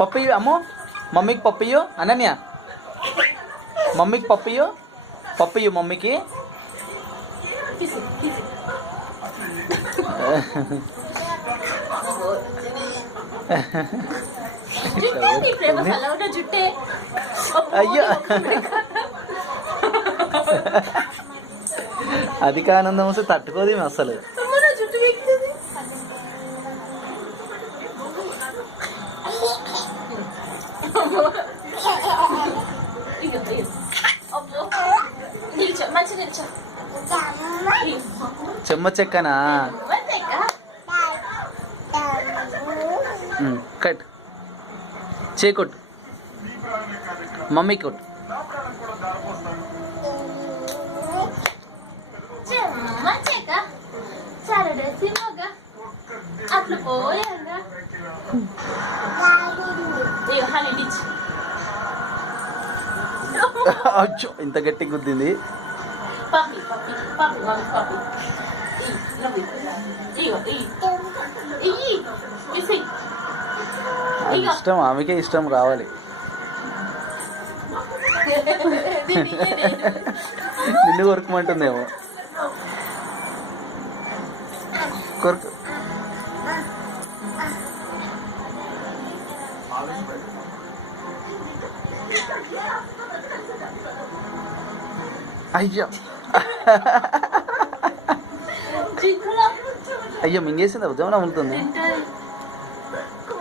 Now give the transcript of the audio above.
పప్పు అమ్మో, మమ్మీకి పప్పు అనన్య, మమ్మీకి పప్పు మమ్మీకి. అయ్యో అధిక ఆనందం వస్తే తట్టుకోదు అసలు. చెమ్మ చెక్కనా? కట్ చేకొట్టు, మమ్మీ కొట్టు. అట్లా పోయాగా అచ్చో ఇంత గట్టి గుద్దింది. ఇష్టం, ఆమెకే ఇష్టం రావాలి. నిన్ను కొరకమంటుందేమో. కొరకు అయ్యో అయ్యో మింగేసిందా? ఉద్యమం ఉంటుంది.